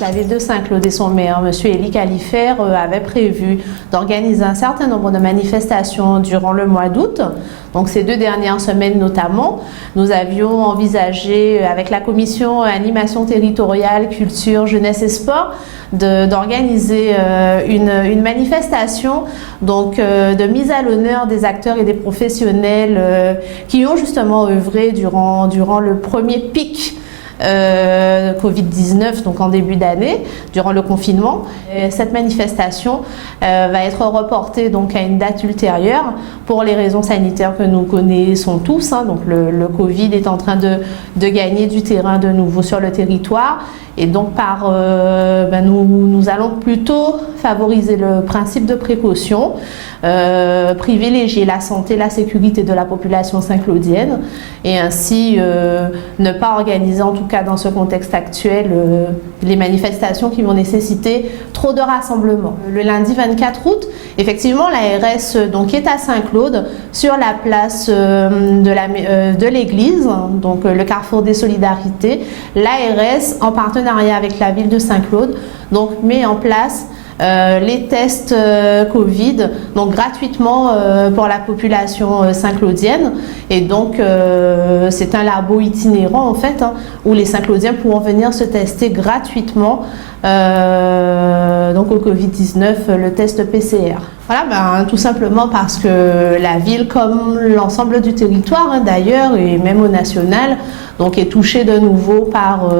La ville de Saint-Claude et son maire, M. Élie Califère, avaient prévu d'organiser un certain nombre de manifestations durant le mois d'août. Donc ces 2 dernières semaines notamment, nous avions envisagé avec la commission animation territoriale, culture, jeunesse et sport d'organiser une manifestation donc, de mise à l'honneur des acteurs et des professionnels qui ont justement œuvré durant le premier pic Covid-19, donc en début d'année, durant le confinement. Et cette manifestation va être reportée donc à une date ultérieure pour les raisons sanitaires que nous connaissons tous. Donc le Covid est en train de gagner du terrain de nouveau sur le territoire. Et donc nous allons plutôt favoriser le principe de précaution, privilégier la santé, la sécurité de la population saint-claudienne et ainsi ne pas organiser, en tout cas dans ce contexte actuel, les manifestations qui vont nécessiter trop de rassemblements. Le lundi 24 août, effectivement, l'ARS donc est à Saint-Claude sur la place de l'église, donc le carrefour des solidarités. L'ARS, en partenariat avec la ville de Saint-Claude, donc met en place les tests Covid donc gratuitement pour la population saint-claudienne et donc c'est un labo itinérant en fait où les Saint-Claudiens pourront venir se tester gratuitement donc au Covid-19 le test PCR. Voilà, tout simplement parce que la ville comme l'ensemble du territoire d'ailleurs et même au national donc est touchée de nouveau par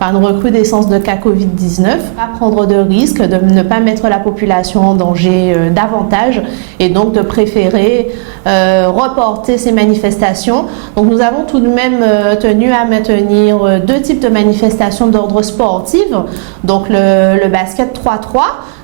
une recrudescence de cas Covid-19. Pas prendre de risques, de ne pas mettre la population en danger davantage et donc de préférer reporter ces manifestations. Donc nous avons tout de même tenu à maintenir 2 types de manifestations d'ordre sportif. Donc le basket 3-3,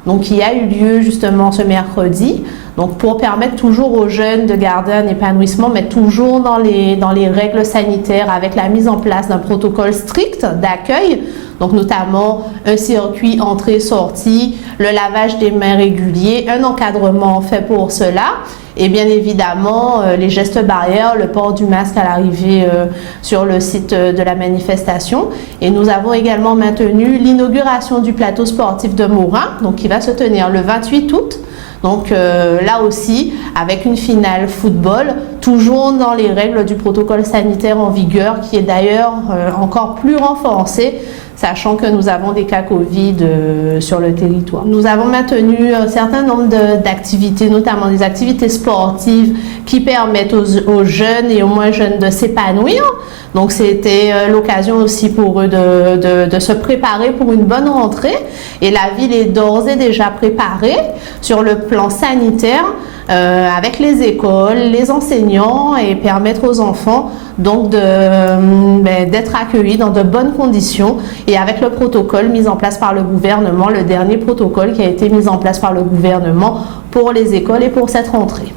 donc qui a eu lieu justement ce mercredi, donc pour permettre toujours aux jeunes de garder un épanouissement, mais toujours dans les règles sanitaires avec la mise en place d'un protocole strict d'accueil, donc notamment un circuit entrée-sortie, le lavage des mains régulier, un encadrement fait pour cela. Et bien évidemment, les gestes barrières, le port du masque à l'arrivée sur le site de la manifestation. Et nous avons également maintenu l'inauguration du plateau sportif de Morin, donc qui va se tenir le 28 août. Donc là aussi, avec une finale football, toujours dans les règles du protocole sanitaire en vigueur, qui est d'ailleurs encore plus renforcé, sachant que nous avons des cas Covid sur le territoire. Nous avons maintenu un certain nombre d'activités, notamment des activités sportives qui permettent aux jeunes et aux moins jeunes de s'épanouir. Donc c'était l'occasion aussi pour eux de se préparer pour une bonne rentrée. Et la ville est d'ores et déjà préparée sur le plan sanitaire avec les écoles, les enseignants et permettre aux enfants donc d'être accueillis dans de bonnes conditions et avec le protocole mis en place par le gouvernement, le dernier protocole qui a été mis en place par le gouvernement pour les écoles et pour cette rentrée.